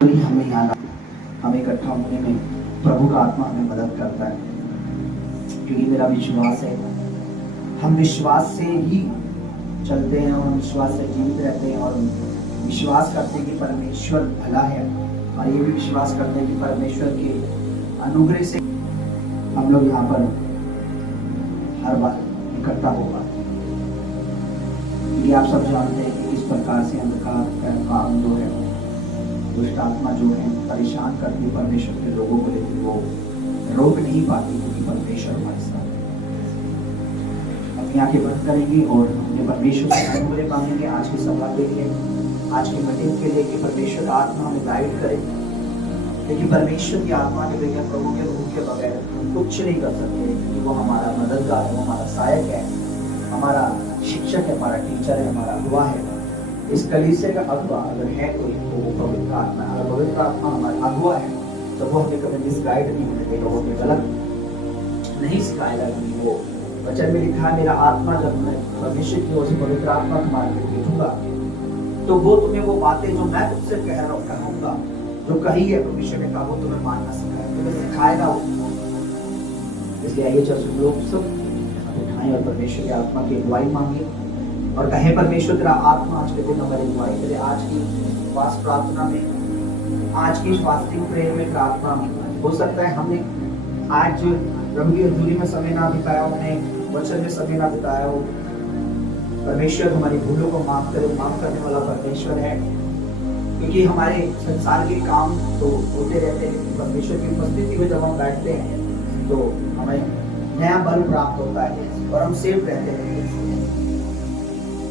हमें यहाँ हमें इकट्ठा होने में प्रभु का आत्मा हमें मदद करता है, क्योंकि मेरा विश्वास है हम विश्वास से ही चलते हैं और हम विश्वास से जीवित रहते हैं और विश्वास करते हैं कि परमेश्वर भला है, और ये भी विश्वास करते हैं कि परमेश्वर के अनुग्रह से हम लोग यहाँ पर हर बार इकट्ठा होगा। ये आप सब जानते हैं कि किस प्रकार से अंधकार का काम जो है, दुष्ट आत्मा जो है परेशान करती परमेश्वर के लोगों को, लेकिन वो रोक नहीं पाती क्योंकि परमेश्वर हमारे साथ है। अपनी आंखें बंद करेंगे और अपने परमेश्वर से अनुग्रह मांगेंगे आज की सभा के लिए, आज की मीटिंग के लिए, कि परमेश्वर आत्मा हमें गाइड करे, क्योंकि परमेश्वर की आत्मा के बगैर, प्रभु के रूह के बगैर कुछ नहीं कर सकते, क्योंकि वो हमारा मददगार है, वो हमारा सहायक है, हमारा शिक्षक है, हमारा टीचर है, हमारा अगुवा है। इस कलीसिया का अगुवा अगर है कोई तो वो पवित्र आत्मा है। अगर पवित्र आत्मा हमारा अगुवा है तो वो हमें कभी मिसगाइड नहीं होने देगा, वो हमें गलत नहीं सिखाएगा। कि वो वचन में लिखा है, मेरा आत्मा जब मैं परमेश्वर की ओर से पवित्र आत्मा के मार्ग में भेजूंगा तो वो तुम्हें वो बातें जो मैं तुमसे कहूंगा, जो कही है परमेश्वर ने कहा, वो तुम्हें मानना सिखाएगा, तुम्हें सिखाएगा वो। इसलिए आइए चल लोग सब उठाएं और परमेश्वर की आत्मा की अगुवाई मांगे और कहे, परमेश्वर तेरा आत्मा आज के दिन हमारी अगुवाई करे। आज की उपवास प्रार्थना में, आज की फास्टिंग प्रेयर में प्रार्थना में हो सकता है हमने आज प्रभु की हजूरी में समय ना बिताया, हमने वचन में समय ना बिताया हो। परमेश्वर हमारी भूलों को माफ करे, माफ करने वाला परमेश्वर है, क्योंकि हमारे संसार के काम तो होते रहते हैं, परमेश्वर की उपस्थिति में जब हम बैठते हैं तो हमें नया बल प्राप्त होता है और हम सेफ रहते हैं।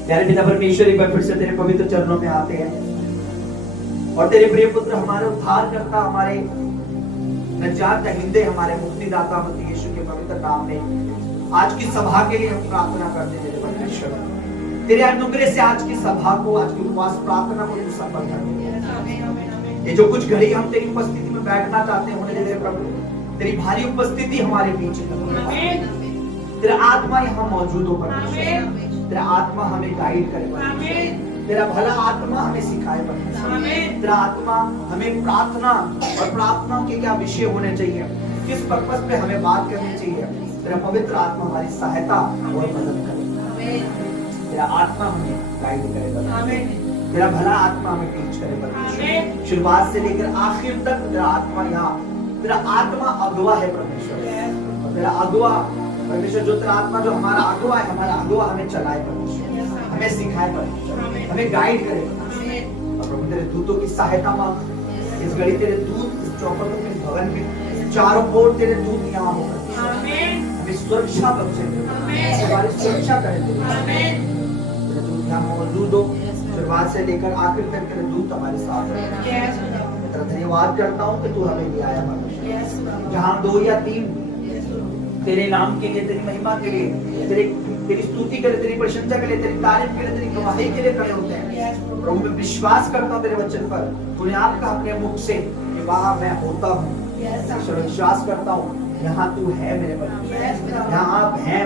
प्यारे पिता परमेश्वर, एक बार फिर से तेरे पवित्र चरणों में आते हैं और तेरे प्रिय पुत्र हमारे उद्धार करता, हमारे नजात दहिंदे, हमारे मुक्तिदाता मसीह यीशु के पवित्र नाम में आज की सभा के लिए हम प्रार्थना करते हैं। परमेश्वर तेरे अनुग्रह से आज की सभा को, आज की उपवास प्रार्थना को तू सफल कर। ये जो कुछ घड़ी हम तेरी उपस्थिति में बैठना चाहते हैं, होने दे प्रभु। तेरी भारी उपस्थिति हमारे बीच है, तेरा आत्मा यहाँ मौजूद हो परमेश्वर। तेरा आत्मा हमें गाइड करे, तेरा भला आत्मा हमें सिखाए परमेश्वर। तेरा आत्मा हमें प्रार्थना और प्रार्थना के क्या विषय होने चाहिए, किस पर्पस पे हमें बात करनी चाहिए, तेरा पवित्र आत्मा हमारी सहायता और मदद करे। तेरा आत्मा हमें गाइड करे, तेरा भला आत्मा हमें टीच करे परमेश्वर। शुरुआत से लेकर आखिर तक तेरा आत्मा यहाँ, तेरा आत्मा अगुवा है परमेश्वर। तेरा अगुवा परमेश्वर, जो तेरा आत्मा जो हमारा अगुवा है, हमारा अगुवा हमें चलाए परमेश्वर, हमें सिखाए परमेश्वर, हमें गाइड करे परमेश्वर। और प्रभु तेरे दूतों की सहायता मांग, इस घड़ी तेरे दूत इस चौपट में, इस भवन में चारों ओर तेरे दूत यहाँ हो, हमें सुरक्षा बख्शे, हमारी सुरक्षा करे। तेरे दूत यहाँ मौजूद हो, शुरुआत से लेकर आखिर तक तेरे दूत हमारे साथ हैं। तेरा धन्यवाद करता हूँ कि तू हमें ले आया परमेश्वर। जहाँ 2 या 3 तेरे नाम के लिए, तेरी महिमा के लिए, तेरी स्तुति के लिए, तेरी प्रशंसा के लिए, तेरी तारीफ के लिए, तेरी गवाही के लिए खड़े होते हैं। प्रभु मैं विश्वास करता हूँ तेरे वचन पर, तूने आपका अपने मुख से कि वहाँ मैं होता हूँ। विश्वास करता हूँ यहाँ तू है मेरे परमेश्वर, यहाँ आप हैं,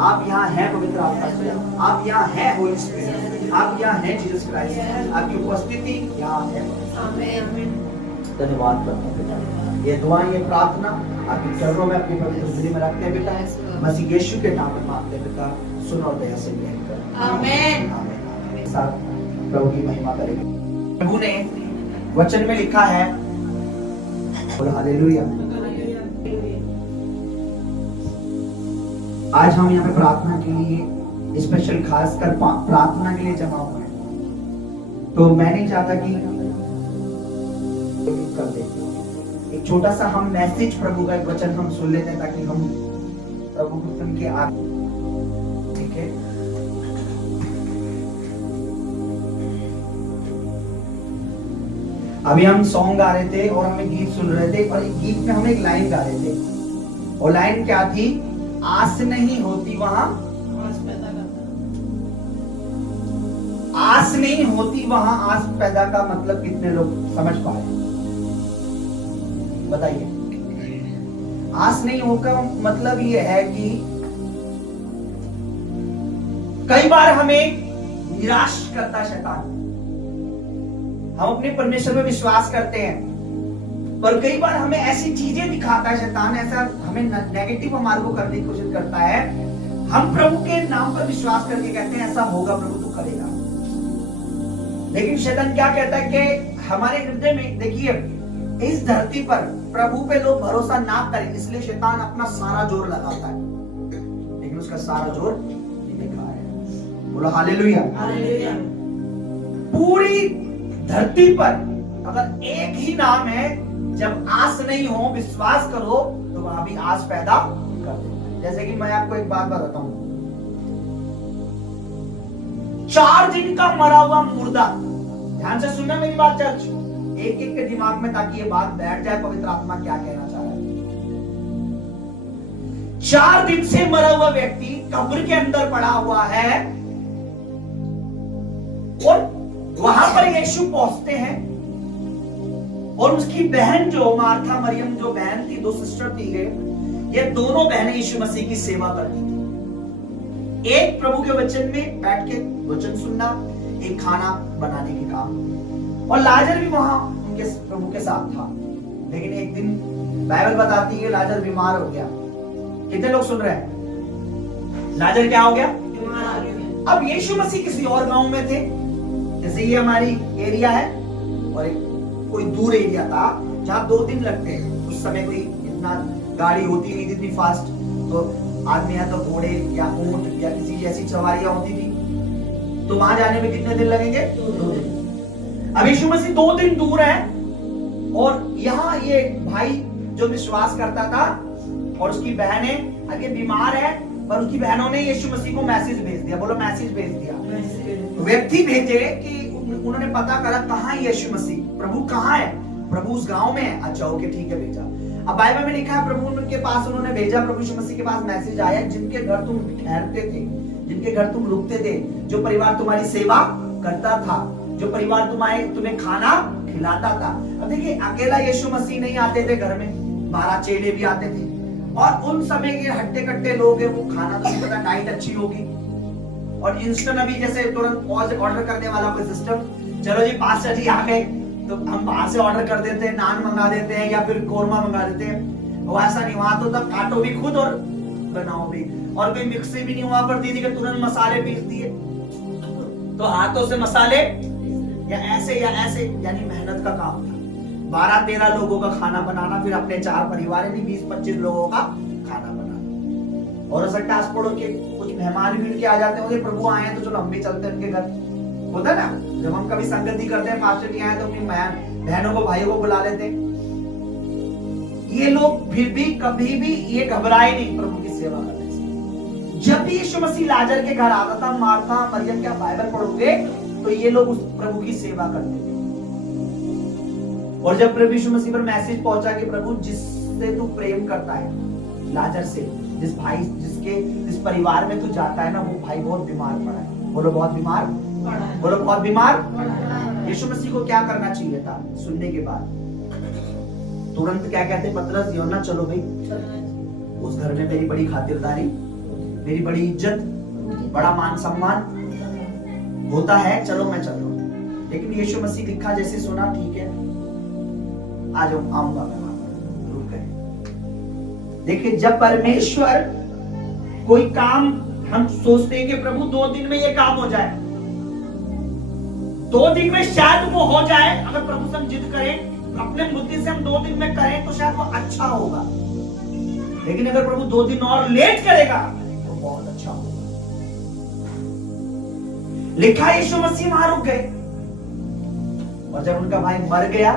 आप यहाँ हैं पवित्र आत्मा, आप यहाँ हैं होली स्पिरिट, आप यहाँ हैं जीसस क्राइस्ट, आपकी उपस्थिति यहाँ है। धन्यवाद करता हूँ पिता, ये दुआ, ये प्रार्थना आपके चरणों में, अपनी पवित्र हृदय में रखते हैं पिता, मसीह यीशु के नाम में मांगते हैं पिता, सुन और दया से ग्रहण कर। आमीन। आमीन। साथ प्रभु की महिमा करेंगे। प्रभु ने वचन में लिखा है, हालेलुया। आज हम यहाँ पे प्रार्थना के लिए स्पेशल खासकर प्रार्थना के लिए जमा हुए हैं, तो मैं नहीं चाहता कि कर दे, एक छोटा सा हम मैसेज, प्रभु का एक वचन हम सुन लेते हैं ताकि हम प्रभु को सुन के आगे, ठीक है। अभी हम सॉन्ग गा रहे थे और हमें गीत सुन रहे थे, और गीत में हम एक लाइन गा रहे थे, और लाइन क्या थी, आस नहीं होती वहां आस नहीं होती वहां आस पैदा का मतलब कितने लोग समझ पाए, बताइए। आस नहीं होगा मतलब ये है कि कई बार हमें निराश करता शैतान, हम अपने परमेश्वर में विश्वास करते हैं, पर कई बार हमें ऐसी चीजें दिखाता है शैतान, ऐसा हमें नेगेटिव हमारे को करने की कोशिश करता है। हम प्रभु के नाम पर विश्वास करके कहते हैं ऐसा होगा प्रभु, तू करेगा। लेकिन शैतान क्या कहता है कि हमारे हृदय में, देखिए इस धरती पर प्रभु पे लोग भरोसा ना करें, इसलिए शैतान अपना सारा जोर लगाता है, लेकिन उसका सारा जोर बेकार है। बोलो हालेलुया। हालेलुया। पूरी धरती पर अगर एक ही नाम है, जब आस नहीं हो विश्वास करो तो वहां भी आस पैदा कर देता है। जैसे कि मैं आपको एक बात बताता हूं, 4 दिन का मरा हुआ मुर्दा, ध्यान से सुनना मेरी बात चर्च, एक एक के दिमाग में, ताकि ये बात बैठ जाए पवित्र आत्मा क्या कहना चाह रहा है। 4 दिन से मरा हुआ व्यक्ति कब्र के अंदर पड़ा हुआ है और वहां पर यीशु पहुंचते हैं और उसकी बहन जो मार्था मरियम जो बहन थी, 2 सिस्टर थी, ये दोनों बहनें यीशु मसीह की सेवा करती थी। एक प्रभु के वचन में बैठ के वचन सुनना, एक खाना बनाने के काम, और लाजर भी वहां उनके प्रभु के साथ था। लेकिन एक दिन बाइबल बताती है लाजर बीमार हो गया। कितने लोग सुन रहे हैं? लाजर क्या हो गया? अब यीशु मसीह किसी और गांव में थे, जैसे ये हमारी एरिया है और एक कोई दूर एरिया था जहां 2 दिन लगते हैं। उस समय कोई इतना गाड़ी होती नहीं थी इतनी फास्ट, तो आदमी या तो घोड़े या ऊंट या किसी जैसी सवारियां होती थी, तो वहां जाने में कितने दिन लगेंगे? 2 दिन। अब यीशु मसीह 2 दिन दूर है और यहाँ ये भाई जो विश्वास करता था और उसकी बहनें आगे बीमार है, पर उसकी बहनों ने यीशु मसीह को मैसेज भेज दिया। बोलो मैसेज भेज दिया। व्यक्ति भेजे कि उन्होंने पता करा कहाँ है यीशु मसीह, प्रभु कहाँ है, प्रभु उस गांव में है। अच्छा ओके ठीक है, भेजा। अब बाइबल में लिखा है प्रभु उनके पास उन्होंने भेजा, प्रभु यीशु मसीह के पास मैसेज आया, जिनके घर तुम ठहरते थे, जिनके घर तुम रुकते थे, जो परिवार तुम्हारी सेवा करता था, जो परिवार तुम्हें खाना खिलाता था। अब देखिए अकेला यीशु मसीह नहीं आते थे घर में, 12 चेले भी आते थे, और उन समय के हट्टे कट्टे लोग हैं, वो खाना तो नहीं पता डाइट अच्छी होगी, और इंस्टेंट अभी जैसे तुरंत ऑर्डर करने वाला कोई सिस्टम, चलो जी पास्टर जी आ गए तो हम बाहर से ऑर्डर कर देते हैं, नान मंगा देते हैं या फिर कोरमा मंगा देते हैं। वो ऐसा नहीं, वहां तो तब काटो भी खुद और बनाओ भी, और कोई मिक्सी भी नहीं हुआ करती थी कि तुरंत मसाले पीस दिए, तो हाथों से मसाले या ऐसे, यानी मेहनत का काम था। 12-13 लोगों का खाना बनाना, फिर अपने 4 परिवार यानी 20-25 लोगों का खाना बनाना। और ऐसा टास्क पड़ो कि कुछ मेहमान भी उनके आ जाते होंगे, प्रभु आए हैं तो चलो हम भी चलते हैं उनके घर, होता ना। जब हम कभी संगति करते हैं, पास्टर नहीं आए तो अपनी बहनों को भाइयों को बुला लेते हैं। ये लोग फिर भी कभी भी ये घबराए नहीं प्रभु की सेवा करने से। जब भी यीशु मसीह लाजर के घर आता था, मार्था मरियम, क्या बाइबल पढ़ोगे तो ये लोग उस प्रभु की सेवा करते थे। और जब प्रभु यीशु मसीह पर मैसेज पहुंचा कि प्रभु जिससे तू प्रेम करता है, लाजर से, जिस परिवार में तू जाता है ना, वो भाई बहुत बीमार पड़ा है। बोलो बहुत बीमार, बोलो बहुत बीमार। यीशु मसीह को क्या करना चाहिए था? सुनने के बाद तुरंत क्या कहते पतरस, यूहन्ना चलो भाई, उस घर में मेरी बड़ी खातिरदारी, मेरी बड़ी इज्जत, बड़ा मान सम्मान होता है, चलो मैं चल रहा हूं। लेकिन यीशु मसीह लिखा जैसे सुना, ठीक है आ जाओ, आऊंगा मैं, रुक गए। देखिए जब परमेश्वर कोई काम, हम सोचते हैं कि प्रभु 2 दिन में ये काम हो जाए, 2 दिन में शायद वो हो जाए, अगर प्रभु से हम जिद करें, अपने बुद्धि से हम 2 दिन में करें तो शायद वो अच्छा होगा। लेकिन अगर प्रभु 2 दिन और लेट करेगा तो बहुत अच्छा होगा। लिखा यीशु मसीह वहां रुक गए, और जब उनका भाई मर गया,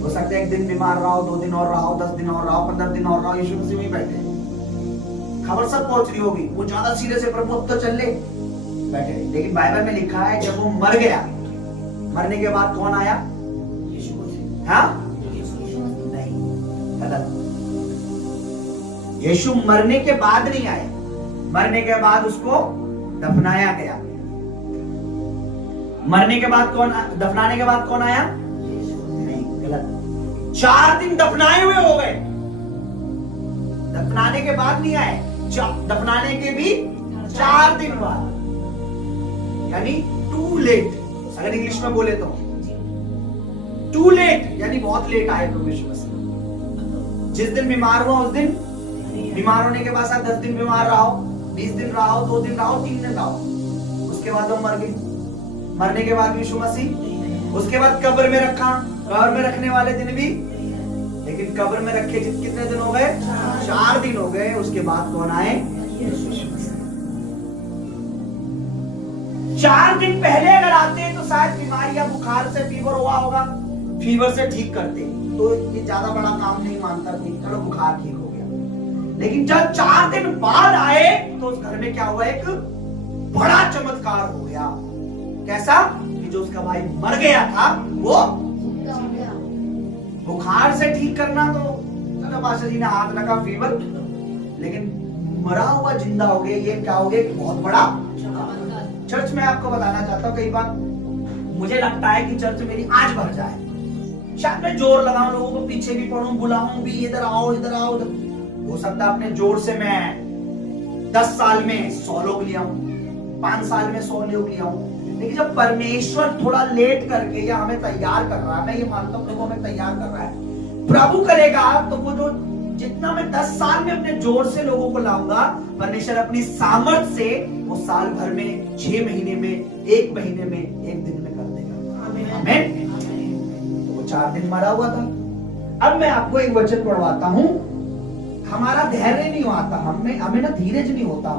हो सकता है 1 दिन बीमार रहा हो, 2 दिन और रहा हो, 10 दिन और रहा हो, 15 दिन और रहा हो, यीशु मसीह वहीं बैठे, खबर सब पहुंच रही होगी, वो ज्यादा सीरियस है, प्रभु अब तो चल ले, बैठे। लेकिन बाइबल में लिखा है जब वो मर गया, मरने के बाद कौन आया? यीशु मसीह। हाँ नहीं, गलत। यीशु मरने के बाद नहीं आया, मरने के बाद उसको दफनाया गया। मरने के बाद कौन, दफनाने के बाद कौन आया? नहीं, गलत। 4 दिन दफनाए हुए हो गए, दफनाने के बाद नहीं आए, दफनाने के भी 4 दिन बाद, यानी टू लेट अगर इंग्लिश में बोले तो। टू लेट, यानी बहुत लेट आए प्रभु यीशु मसीह। जिस दिन बीमार हुआ उस दिन, बीमार होने के बाद 10 दिन बीमार रहा हो, 20 दिन रहा हो, 2 दिन रहा हो, 3 दिन रहा हो, उसके बाद वो मर गए। मरने के बाद यीशु मसीह, उसके बाद कब्र में रखा, कब्र में रखने वाले दिन भी, लेकिन कब्र में रखे कितने दिन हो गए? 4 दिन हो गए। उसके बाद कौन आए? यीशु मसीह। 4 दिन पहले अगर आते तो शायद बीमारी या बुखार से फीवर हुआ होगा, फीवर से ठीक करते तो ये ज्यादा बड़ा काम नहीं मानता कि चलो बुखार ठीक हो गया। लेकिन जब 4 दिन बाद आए तो उस घर में क्या हुआ? एक बड़ा चमत्कार हो गया। कैसा? कि जो उसका भाई मर गया था वो बुखार से ठीक करना तो चलो पास्टर जी ने हाथ रखा, फीवर, लेकिन मरा हुआ जिंदा हो गया। ये क्या हो गया? कि बहुत बड़ा चर्च में आपको बताना चाहता हूँ, कई बार मुझे लगता है कि चर्च मेरी आज भर जाए, शायद मैं जोर लगाऊं, लोगों को पीछे भी पढ़ूं, बुलाऊं भी, इधर आओ इधर आओ। हो सकता है अपने जोर से मैं 10 साल में 100 लोग ले आऊं, 5 साल में 100 लोग ले आऊं। लेकिन जब परमेश्वर थोड़ा लेट करके या हमें तैयार कर रहा है, मैं ये मानता हूं प्रभु हमें तैयार कर रहा है, प्रभु करेगा तो वो जो जितना मैं 10 साल में अपने जोर से लोगों को लाऊंगा, परमेश्वर अपनी सामर्थ से वो साल भर में, 6 महीने में, 1 महीने में, 1 दिन में कर देगा। आमीन। 4 दिन मरा हुआ था। अब मैं आपको एक वचन पढ़वाता हूं। हमारा धैर्य नहीं आता, हमें ना धीरज नहीं होता।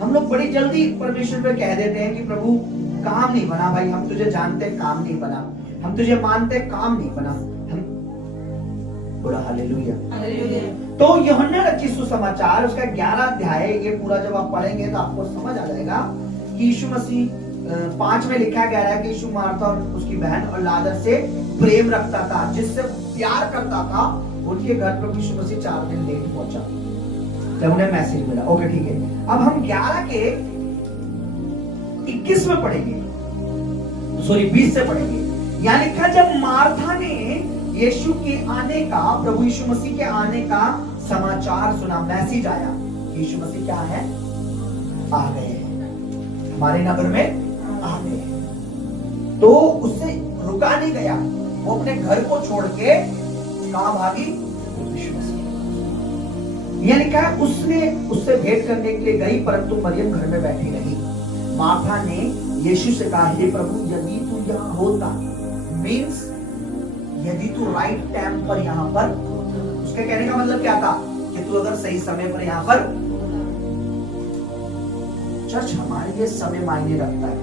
हम लोग बड़ी जल्दी परमेश्वर पे कह देते हैं कि प्रभु काम नहीं बना भाई, हम तुझे जानते काम नहीं बना, हम तुझे मानते काम नहीं बना। हम थोड़ा हालेलुया। तो यूहन्ना रचित सुसमाचार उसका 11 अध्याय, ये पूरा जब आप पढ़ेंगे तो आपको समझ आ जाएगा कि यीशु मसीह 5 में लिखा गया है कि यीशु मार्था और उसकी बहन और लाजर से प्रेम रखता था, जिससे प्यार करता था। उनके घर पर यीशु मसीह 4 दिन लेट पहुंचा जब उन्हें मैसेज मिला। ओके ठीक है, अब हम 11 के 21 में पढ़ेंगे, सॉरी 20 से पढ़ेंगे। यहाँ लिखा जब मार्था ने यीशु के आने का, प्रभु यीशु मसीह के आने का समाचार सुना, मैसेज आया, यीशु मसीह क्या है? आ गए हैं, हमारे नगर में आ गए। तो उससे रुका नहीं गया, वो अपने घर को छोड़ के कहां भागी? यीशु मसीह। यह लिखा है उसने उससे भेंट करने के लिए गई, परंतु मरियम घर में बैठी रही। मार्था ने यीशु से कहा, हे प्रभु यदि तू यहाँ होता, मीन्स यदि तू राइट टाइम पर यहाँ पर, उसके कहने का मतलब क्या था? कि तू अगर सही समय पर यहाँ पर। चर्च हमारे लिए समय मायने रखता है,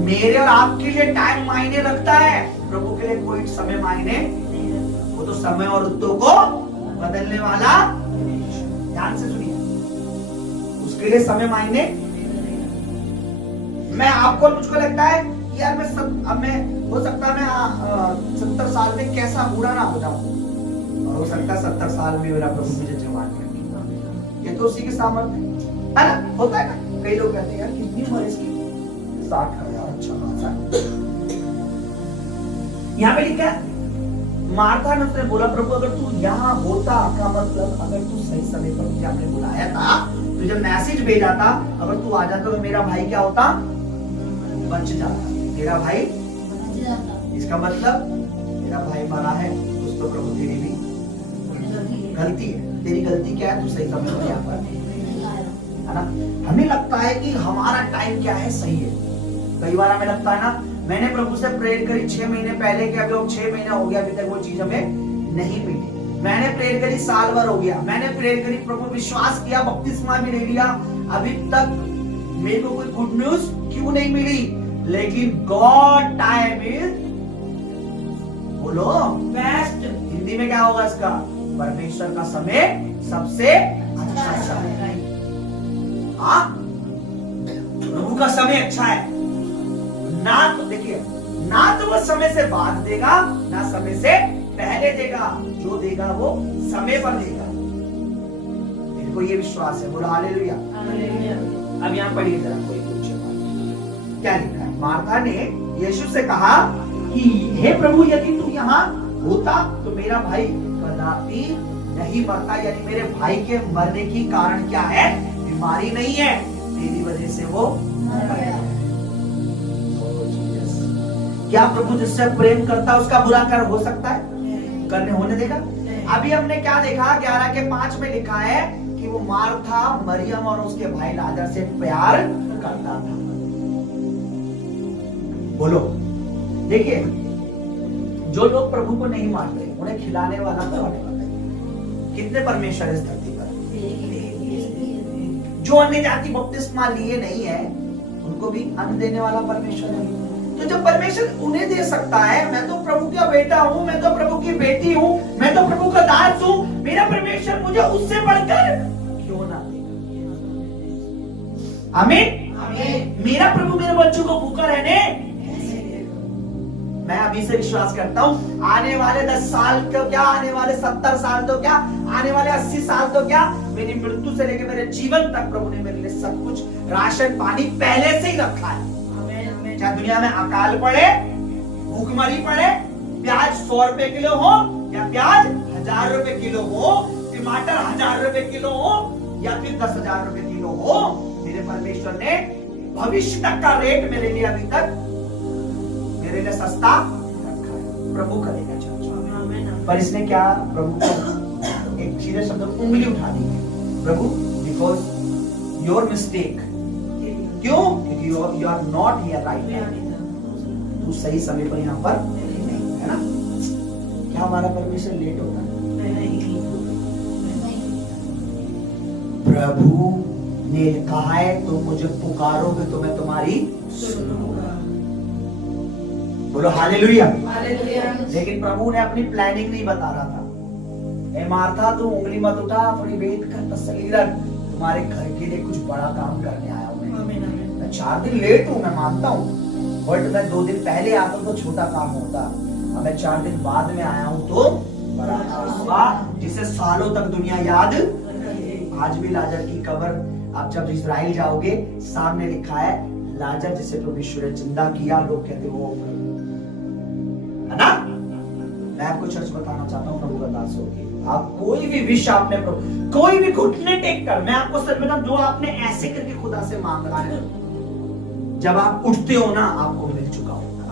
मेरे और आपके लिए टाइम मायने रखता है, प्रभु के लिए कोई समय मायने नहीं। वो तो समय और ऋतु को बदलने वाला, ध्यान से सुनिए, उसके लिए समय मायने। मैं आपको, मुझको लगता है यार मैं हो सकता है मैं 70 साल में कैसा बूढ़ा ना हो जाऊं, और हो सकता है 70 साल में मेरा प्रभु मुझे जवान कर दे। ये तो उसी के सामर्थ्य है ना, होता है ना। कई लोग कहते हैं यार कितनी उम्र इसकी, 60 का यार, अच्छा खासा। यहाँ पे लिखा है मार्था ने उसने बोला, प्रभु अगर तू यहाँ होता, का मतलब अगर तू सही समय पर मुझे आपने बुलाया था, तुझे मैसेज भेजा था, अगर तू आ जाता तो मेरा भाई क्या होता? बच जाता, तेरा भाई बच जाता। इसका मतलब तेरा भाई मरा है, उस तो प्रभु तेरी भी गलती है। तेरी गलती क्या है? तू सही समय पर यहाँ पर है ना। हमें लगता है कि हमारा टाइम क्या है? सही है। कई बार हमें लगता है ना, मैंने प्रभु से प्रेयर करी 6 महीने पहले के, अभी 6 महीने हो गया, अभी तक वो चीज हमें नहीं मिली। मैंने प्रेयर करी साल भर हो गया, मैंने प्रेयर करी, प्रभु विश्वास किया, बपतिस्मा भी ले लिया, अभी तक मेरे को कोई गुड न्यूज क्यों नहीं मिली? लेकिन गॉड टाइम इज, बोलो बेस्ट। हिंदी में क्या होगा इसका? परमेश्वर का समय सबसे अच्छा समय। हाँ, प्रभु का समय अच्छा है ना। तो देखिए, ना तो वो समय से बाद देगा, ना समय से पहले देगा, जो देगा वो समय पर देगा। मेरे को ये विश्वास है, बोला हालेलुया। अब यहाँ पढ़िए जरा, कोई पूछे क्या लिखा है? मार्था ने यीशु से कहा कि हे प्रभु यदि तू यहाँ होता तो मेरा भाई कदापि नहीं मरता। यानी मेरे भाई के मरने की कारण क्या है? बीमारी नहीं है, तेरी वजह से वो मर गया। क्या प्रभु जिससे प्रेम करता है उसका बुरा कर हो सकता है? करने होने देगा? अभी हमने क्या देखा 11:5 में लिखा है कि वो मार्था मरियम और उसके भाई लाजर से प्यार करता था। बोलो, देखिए जो लोग प्रभु को नहीं मानते उन्हें खिलाने वाला कौन है? कितने परमेश्वर इस धरती पर? जो अन्य जाति बपतिस्मा लिए नहीं है उनको भी अन्न देने वाला परमेश्वर है। तो जब परमेश्वर उन्हें दे सकता है, मैं तो प्रभु का बेटा हूं, मैं तो प्रभु की बेटी हूं, मैं तो प्रभु का दास हूं, मेरा परमेश्वर मुझे उससे बढ़कर क्यों ना देगा? आमीन। मेरा प्रभु मेरे बच्चों को भूखा रहने, मैं अभी से विश्वास करता हूं आने वाले 10 साल तो क्या, आने वाले 70 साल तो क्या, आने वाले 80 साल तो क्या, मेरी मृत्यु से लेकर मेरे जीवन तक प्रभु ने मेरे लिए सब कुछ राशन पानी पहले से ही रखा है। चाहे दुनिया में अकाल पड़े, भूखमरी पड़े, प्याज 100 रुपए किलो हो या प्याज 1000 रुपए किलो हो, टमाटर 1000 रुपए किलो हो या फिर 10,000 रुपए किलो हो, मेरे परमेश्वर ने भविष्य तक का रेट मेरे लिए अभी तक मेरे लिए सस्ता रखा है। प्रभु करेगा चर्चा। पर इसने क्या प्रभु को एक सीधे शब्द उंगली उठा दी, प्रभु बिकॉज योर मिस्टेक। क्यों? क्योंकि you are not here right now. तू सही समय पर यहाँ पर नहीं है ना। क्या हमारा परमेश्वर लेट होता है? नहीं। प्रभु ने कहा है तुम मुझे पुकारोगे तो मैं तुम्हारी सुनूंगा। बोलो हालेलुया। लेकिन प्रभु ने अपनी प्लानिंग नहीं बता रहा था। ए मार्था तू उंगली मत उठा, थोड़ी वेट कर, तसल्ली रख, तुम्हारे घर के लिए कुछ बड़ा काम करने आया हूं। मैं 4 दिन लेट हूं, मैं मानता हूं, बट मैं 2 दिन पहले आता तो छोटा काम होता, अब मैं 4 दिन बाद में आया हूं तो बड़ा काम होगा जिसे सालों तक दुनिया याद। आज भी लाजर की कब्र, आप जब इस्राइल जाओगे सामने लिखा है लाजर जिसे परमेश्वर ने जिंदा किया, लोग कहते वो है ना। मैं आपको सच बताना चाहता हूँ प्रभु का दास होके, आप कोई भी विश आपने प्रभु, कोई भी घुटने टेक कर, मैं आपको सच बताऊं जो आपने ऐसे करके खुदा से मांगा है, जब आप उठते हो ना आपको मिल चुका होगा।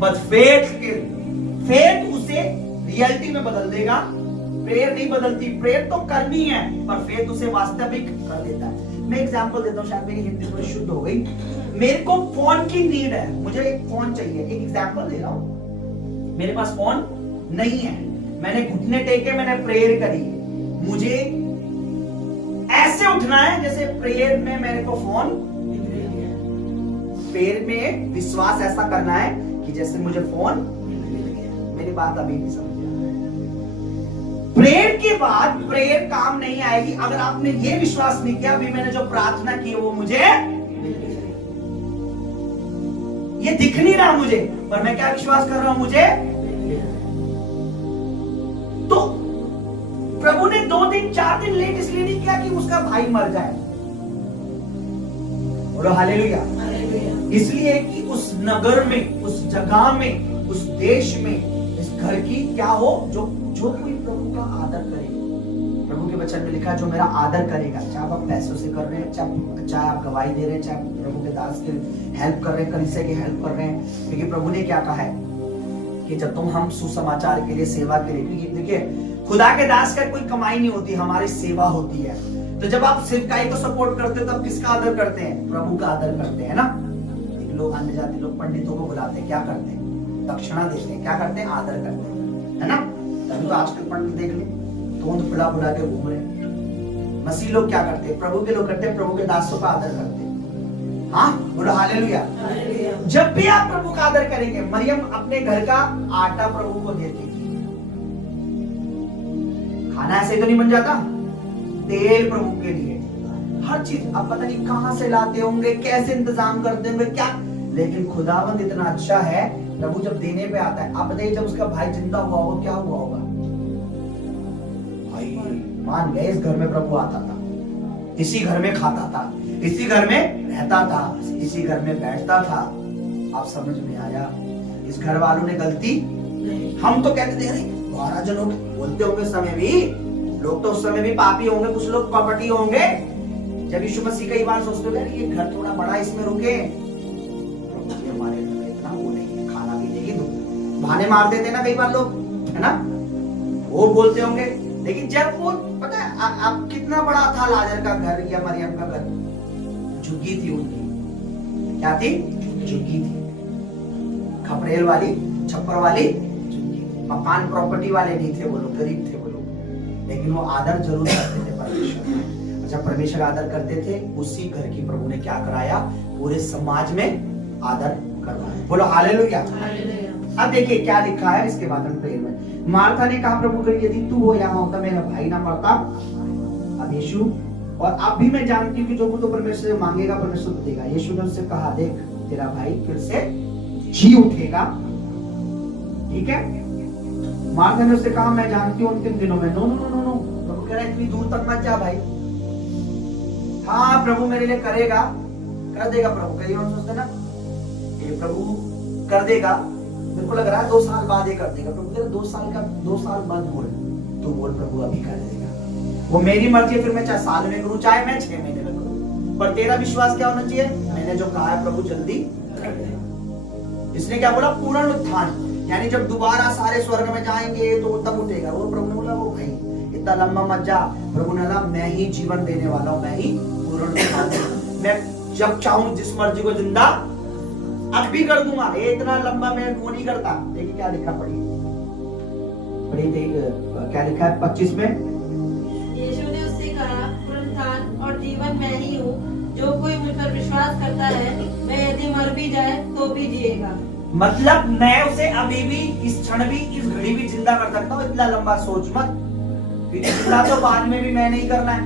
बस फेथ उसे रियलिटी में बदल देगा। प्रेयर नहीं बदलती, प्रेयर तो करनी है, पर फेथ उसे वास्तविक कर देता है। मैं एग्जांपल देता हूँ, शायद मेरी हिंदी थोड़ी शुद्ध हो गई। मेरे को फोन की नीड है, मुझे एक फोन चाहिए। एक एग्जांपल दे रहा हूँ, मेरे पास फोन नहीं है, मैंने घुटने टेके, मैंने प्रेयर करी, मुझे ऐसे उठना है जैसे प्रेयर में मेरे को फोन, प्रेयर में विश्वास ऐसा करना है कि जैसे मुझे फोन मिल गया। मेरी बात अभी नहीं समझ। प्रेयर के बाद प्रेयर काम नहीं आएगी अगर आपने ये विश्वास नहीं किया अभी मैंने जो प्रार्थना की वो मुझे मिल गई। ये दिख नहीं रहा मुझे, पर मैं क्या विश्वास कर रहा हूं मुझे। तो प्रभु ने 2 दिन 4 दिन लेट इसलिए नहीं किया कि उसका भाई मर जाए। बोलो हालेलुया। इसलिए कि उस नगर में, उस जगह में, उस देश में, इस घर की क्या हो, जो कोई प्रभु का आदर करे। प्रभु के वचन में लिखा जो मेरा आदर करेगा, चाहे आप पैसों से कर रहे हैं, चाहे आप गवाही दे रहे हैं, चाहे प्रभु के दास के हेल्प कर रहे हैं, कलीसिया की हेल्प कर रहे हैं। क्योंकि प्रभु ने क्या कहा है कि जब तुम हम सुसमाचार के लिए, सेवा के लिए, क्योंकि देखिए खुदा के दास का कोई कमाई नहीं होती, हमारी सेवा होती है। तो जब आप सेवकाई को सपोर्ट करते हो तब किसका आदर करते हैं? प्रभु का आदर करते हैं ना। लोग अन्य जाति लोग पंडितों को बुलाते हैं, क्या करते हैं? दक्षिणा देते हैं, क्या करते हैं? आदर करते हैं, है ना। तभी तो आजकल पंडित देख ले तोंद बुला के घूम रहे। मसीह लोग क्या करते हैं? प्रभु के लोग करते हैं, प्रभु के दासों का आदर करते हैं। हाँ बोलो हालेलुया। जब भी आप प्रभु का आदर करेंगे, मरियम अपने घर का आटा प्रभु को देती थी। खाना ऐसे तो नहीं बन जाता, तेल प्रभु के लिए, हर चीज। अब पता नहीं कहां से लाते होंगे, कैसे इंतजाम करते होंगे, क्या, लेकिन खुदावंद इतना अच्छा है। प्रभु जब देने पे आता है, आप बताइए जब उसका भाई जिंदा हुआ होगा क्या हुआ होगा? भाई मान गए इस घर में प्रभु आता था, इसी घर में खाता था, इसी घर में रहता था, इसी घर में बैठता था। आप समझ में आया? इस घर वालों ने गलती, हम तो कहते थे अरे 12 जनों बोलते होंगे, समय भी लोग तो उस समय भी पापी होंगे, कुछ लोग कपटी होंगे। जब यीशु मसीह कई बार सोचते थे ये घर थोड़ा बड़ा, इसमें रुके, हमारे घर में इतना वो नहीं है, खाना भी बहाने मार देते हैं ना कई बार लोग, है ना, वो बोलते होंगे। लेकिन जब वो पता है अब कितना बड़ा था लाजर का घर या मरियम का घर, झुग्गी थी उनकी, क्या थी? झुग्गी थी, खपरेल वाली, छप्पर वाली झुग्गी। मकान प्रॉपर्टी वाले नहीं थे वो लोग, गरीब थे वो लोग, लेकिन वो आदर जरूर करते थे परमेश्वर का। जब परमेश्वर का आदर करते थे, उसी घर की प्रभु ने क्या कराया? पूरे समाज में आदर करवाया। बोलो हालेलुया। अब देखिए क्या लिखा है इसके बाद हम प्रेयर में। मार्था ने कहा, प्रभु कर यदि तू हो यहाँ होता मेरा भाई ना मरता। अब यीशु, और अब भी मैं जानती हूँ कि जो तो परमेश्वर से मांगेगा परमेश्वर को देगा। यीशु ने उससे कहा, देख तेरा भाई फिर से जी उठेगा। ठीक है। मार्था ने उससे कहा, मैं जानती हूँ अंतिम दिनों में। नो नो नो नो, प्रभु कह रहा है इतनी दूर तक मत जा भाई। हाँ प्रभु मेरे लिए करेगा, कर देगा प्रभु। कई बार सोचते ना ये प्रभु कर देगा, मेरे को लग रहा है 2 साल बाद ये कर देगा। प्रभु कह रहा 2 साल बाद बोल, तू बोल प्रभु अभी कर देगा। वो मेरी मर्जी है, फिर मैं चाहे साल में करूं चाहे मैं 6 महीने में करूं, पर तेरा विश्वास क्या होना चाहिए? मैंने जो कहा है प्रभु जल्दी कर देगा। इसने क्या बोला? पुनरुत्थान, यानी जब दोबारा सारे स्वर्ग में जाएंगे तो तब उठेगा। वो प्रभु ने बोला, वो भाई इतना लंबा मत जा। प्रभु ने कहा, मैं ही जीवन देने वाला हूं, मैं ही पुनरुत्थान, मैं जब चाहूं जिस मर्जी को जिंदा अब भी कर दूंगा। ये इतना लंबा मैं वो नहीं करता। देखिए क्या लिखा, पढ़िए क्या लिखा है 25 में। यीशु ने उससे कहा, पुनरुत्थान और जीवन मैं ही हूँ, जो कोई मुझ पर विश्वास करता है, मैं यदि मर भी जाए तो भी जिएगा। मतलब मैं उसे अभी भी, इस क्षण भी, इस घड़ी भी जिंदा कर सकता हूँ। इतना लंबा सोच मत, क्योंकि जिंदा तो बाद में भी मैं नहीं करना है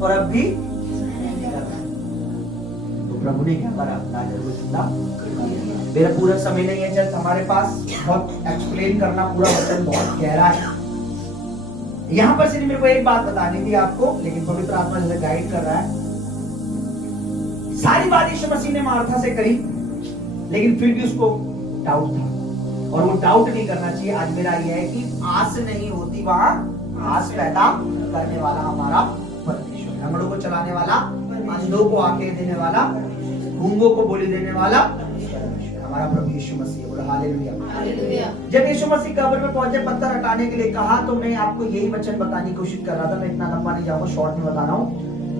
और अब भी प्रभु ने क्या करा? लाजर को जिंदा कर दिया। मेरा पूरा समय नहीं है जब हमारे पास बहुत एक्सप्लेन करना, पूरा वचन बहुत गहरा है। यहाँ पर सिर्फ मेरे को एक बात बतानी थी आपको, लेकिन पवित्र आत्मा जैसे गाइड कर रहा है। सारी बात यीशु मसीह ने मार्था से करी, लेकिन फिर भी उसको डाउट था, और वो डाउट नहीं करना चाहिए। आज मेरा यह है कि आस नहीं होती वहां आस पैदा करने वाला हमारा परमेश्वर, लंगड़ों को चलाने वाला, अंधों को आंखें देने वाला, गूंगों को बोली देने वाला हमारा प्रभु यीशु मसीह। बोलो हालेलुया। जब यीशु मसीह कब्र में पहुंचे, पत्थर हटाने के लिए कहा, तो मैं आपको यही वचन बताने की कोशिश कर रहा था। मैं इतना लंबा नहीं जाऊंगा, शॉर्ट में बता रहा हूँ।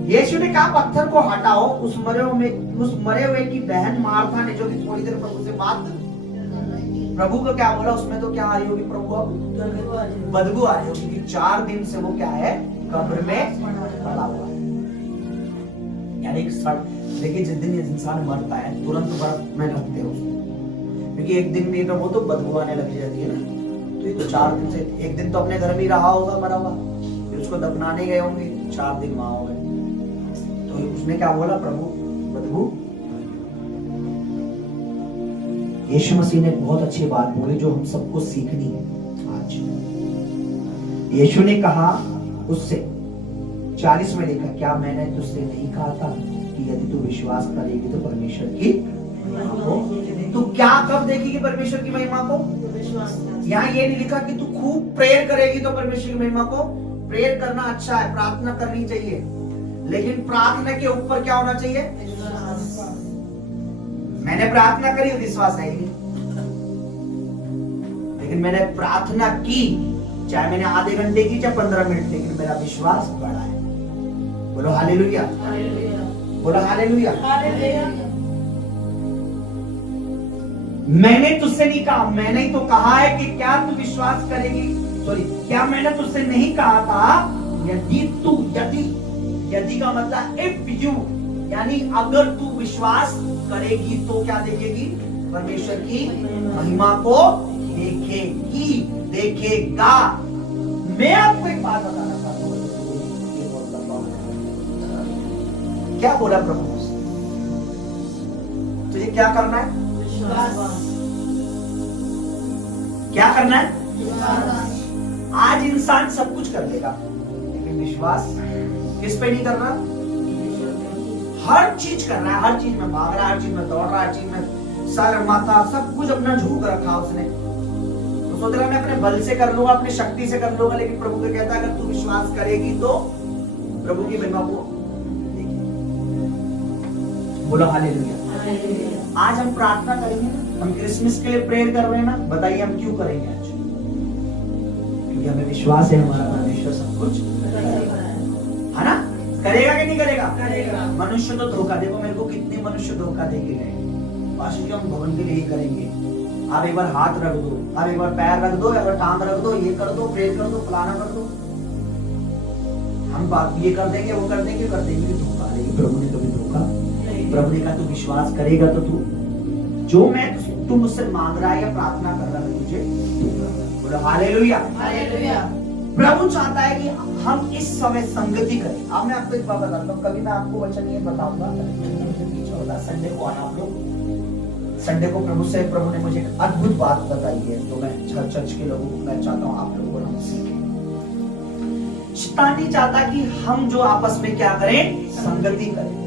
यीशु ने कहा पत्थर को हटाओ। उस मरे हुए की बहन मार्था ने, जो कि थोड़ी देर प्रभु से बात, प्रभु को क्या बोला? उसमें तो क्या आ रही होगी प्रभु? अब बदबू आ रही होगी। 4 दिन से वो क्या है? कब्र में पड़ा हुआ है। यानी देखिए जिस दिन इंसान मरता है तुरंत बर्फ में रखते हैं उसको, क्योंकि एक दिन में वो तो बदबू आने लग जाती है ना। तो ये तो 4 दिन से, एक दिन तो अपने घर में ही रहा होगा मरा हुआ, फिर उसको दफनाने गए होंगे, 4 दिन वहां हो गए। तो उसने क्या बोला? प्रभु बदबू। यीशु मसीह ने बहुत अच्छी बात बोली जो हम सबको सीखनी है आज। यीशु ने कहा उससे, 40 में लिखा, क्या मैंने तुझसे नहीं कहा था कि यदि तू विश्वास करेगी तो परमेश्वर की महिमा को, तू क्या कब देखेगी परमेश्वर की महिमा को? यहाँ ये नहीं लिखा कि तू खूब प्रेयर करेगी तो परमेश्वर की महिमा को। प्रेयर करना अच्छा है, प्रार्थना करनी चाहिए, लेकिन प्रार्थना के ऊपर क्या होना चाहिए? मैंने प्रार्थना करी, विश्वास है ही नहीं, लेकिन मैंने प्रार्थना की, चाहे मैंने आधे घंटे की चाहे 15 मिनट, लेकिन मेरा विश्वास बढ़ा है। बोलो हालेलुया। बोलो हालेलुया। मैंने तुझसे नहीं कहा, मैंने ही तो कहा है कि क्या तू विश्वास करेगी? सॉरी, क्या मैंने तुझसे नहीं कहा था यदि तू, यदि का मतलब इफ यू, यानी अगर तू विश्वास करेगी तो क्या देखेगी? परमेश्वर की महिमा को देखेगी, देखेगा। मैं आपको एक बात बताना चाहता हूँ, क्या बोला प्रभु? तुझे क्या करना है? क्या करना है? आज इंसान सब कुछ कर लेगा, लेकिन विश्वास किस पे नहीं कर रहा? हर चीज कर रहा है, हर चीज में भाग रहा है, हर चीज में दौड़ रहा है, हर चीज में सर माथा सब कुछ अपना झूक रखा उसने। तो सोच रहा मैं अपने बल से कर लूंगा, अपनी शक्ति से कर लूंगा, लेकिन प्रभु को कहता है अगर तू विश्वास करेगी तो प्रभु की महिमा को देखी। बोलो हालेलुया। आज हम प्रार्थना करेंगे ना, हम क्रिसमस के लिए प्रेयर कर रहे हैं ना, बताइए हम क्यों करेंगे आज? क्योंकि हमें विश्वास है हमारा परमेश्वर सब कुछ है ना, करेगा कि नहीं करेगा? करेगा। मनुष्य तो धोखा, देखो मेरे को कितने मनुष्य धोखा दे के गए, पास्टर जी हम भवन के लिए ही करेंगे, आप एक बार हाथ रख दो, आप एक बार पैर रख दो, एक बार टांग रख दो, ये कर दो, प्रेयर कर दो, फलाना कर दो, हम बात ये कर देंगे, वो कर देंगे, धोखा। लेकिन प्रभु ने कभी धोखा, प्रभु ने कहा तू विश्वास करेगा तो तू जो मैं तू मुझसे मांग रहा है या प्रार्थना कर रहा है मुझे दूंगा। बोलो हालेलुया। हालेलुया। प्रभु चाहता है कि हम इस समय संगति करें। अब मैं आपको एक बात बताता हूँ, कभी मैं आपको वचन ये बताऊंगा, संडे को आना आप लोग, संडे को प्रभु ने मुझे एक अद्भुत बात बताई है, तो मैं चर्च के लोगों को मैं चाहता हूँ आप लोगों को हम सीखें। शैतान नहीं चाहता कि हम जो आपस में क्या करें, संगति करें।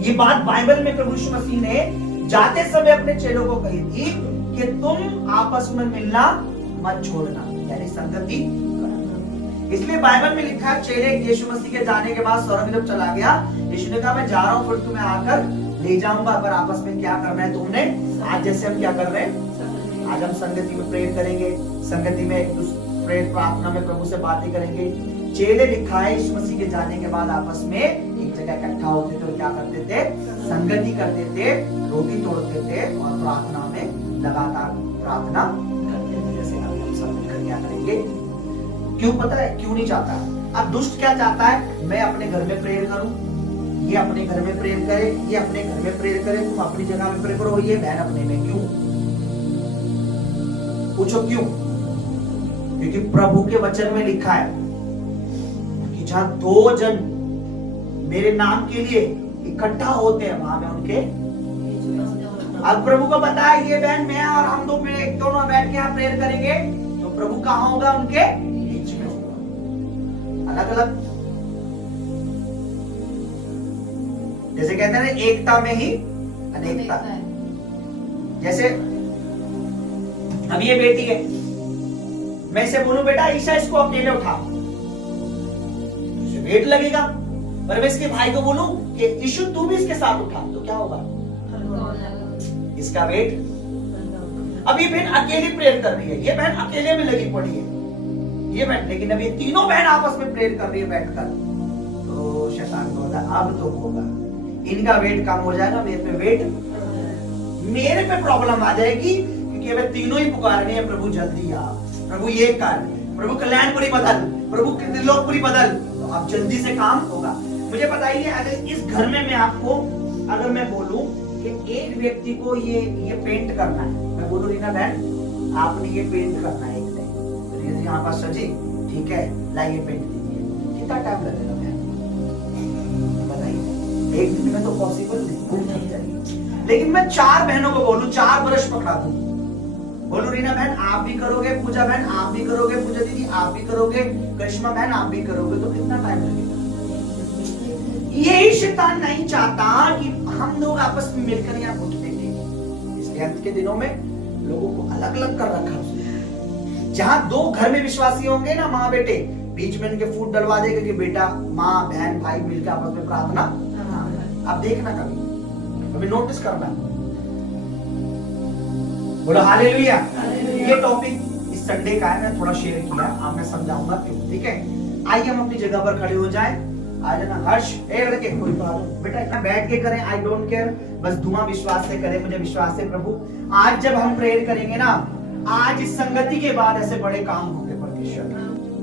ये बात बाइबल में प्रभु यीशु मसीह ने जाते समय अपने चेलों को कही थी कि तुम आपस में मिलना मत छोड़ना, यानी संगति करना। इसलिए बाइबल में लिखा है, चेले यीशु मसीह के जाने के बाद स्वर्ग जब चला गया, यीशु ने कहा मैं जा रहा हूं, फिर तुम्हें आकर ले जाऊंगा, अगर आपस में क्या करना है तुमने। आज जैसे हम क्या कर रहे हैं, आज हम संगति में प्रेयर करेंगे, संगति में प्रेयर प्रार्थना में प्रभु से बातें करेंगे। चेले लिखा है यीशु मसीह के जाने के बाद आपस में एक जगह इकट्ठा होते थे और क्या करते थे, संगति करते थे, रोटी तोड़ते थे और प्रार्थना में लगातार प्रार्थना करते थे। जैसे अभी हम सब मिलकर क्या करेंगे। क्यों पता है क्यों नहीं चाहता? अब दुष्ट क्या चाहता है, मैं अपने घर में प्रेयर करूं, ये अपने घर में प्रेयर करे, ये अपने घर में प्रेयर करे, तुम अपनी जगह में प्रेयर करो, ये बहन अपने में। क्यों? पूछो क्यों? क्योंकि प्रभु के वचन में लिखा है कि जहां दो जन मेरे नाम के लिए इकट्ठा होते हैं वहां में उनके। अब प्रभु को पता है ये बहन मैं और हम दोनों बैठ के यहाँ प्रेयर करेंगे, तो प्रभु कहाँ होगा, उनके बीच में होगा। अलग अलग, जैसे कहते हैं ना एकता में ही अनेकता। जैसे अब ये बेटी है, मैं इसे बोलूं बेटा ईशा इसको अकेले उठा, वेट लगेगा। पर मैं इसके भाई को बोलूं कि यीशु तू भी इसके साथ उठा, तो क्या होगा, इसका वेट। अब ये बहन अकेली प्रेयर कर रही है, ये बहन अकेले में लगी पड़ी है, ये बहन, लेकिन अब ये तीनों बहन आपस में प्रेयर कर रही है बैठकर, तो शैतान को होता है अब तो होगा, इनका वेट कम हो जाएगा, मेरे पे प्रॉब्लम आ जाएगी, क्योंकि अब तीनों ही पुकार रहे हैं प्रभु जल्दी आ, प्रभु ये कर, प्रभु कल्याणपुरी बदल, प्रभु त्रिलोकपुरी बदल, तो अब जल्दी से काम होगा। मुझे बताइए अगर इस घर में मैं आपको अगर मैं बोलूं कि एक व्यक्ति को ये पेंट करना है, मैं बोलूं रीना बहन आपने ये पेंट करना है, एक यहाँ पास सजी ठीक है, लाइए पेंट दीजिए, कितना टाइम लगेगा बहन बताइए? एक दिन में तो पॉसिबल नहीं, लेकिन मैं 4 बहनों को बोलूं, 4 ब्रश पकड़ा दूं, बोलो रीना बहन आप भी करोगे, पूजा बहन आप भी करोगे, पूजा दीदी आप भी करोगे, करिश्मा बहन आप भी करोगे, तो कितना टाइम लगेगा? यही शैतान नहीं चाहता कि हम लोग आपस में मिलकर यहाँ कुछ देखें। इसलिए अंत के दिनों में लोगों को अलग अलग कर रखा उसने। जहां 2 घर में विश्वासी होंगे ना, माँ बेटे, बीच में इनके फूट डलवा देगा कि बेटा माँ बहन भाई मिलकर आपस में प्रार्थना। आप देखना कभी नोटिस करना। बोलो हालेलुया। ये टॉपिक इस संडे का है, मैं थोड़ा शेयर किया, आप मैं समझाऊंगा क्यों, ठीक है? आइए हम अपनी जगह पर खड़े हो जाएं। आ जाना हर्ष, लड़के कोई बेटा इतना बैठ के करें, आई डोंट केयर, बस दुआ विश्वास से करें, मुझे विश्वास है प्रभु आज जब हम प्रेयर करेंगे ना, आज इस संगति के बाद ऐसे बड़े काम होंगे परमेश्वर।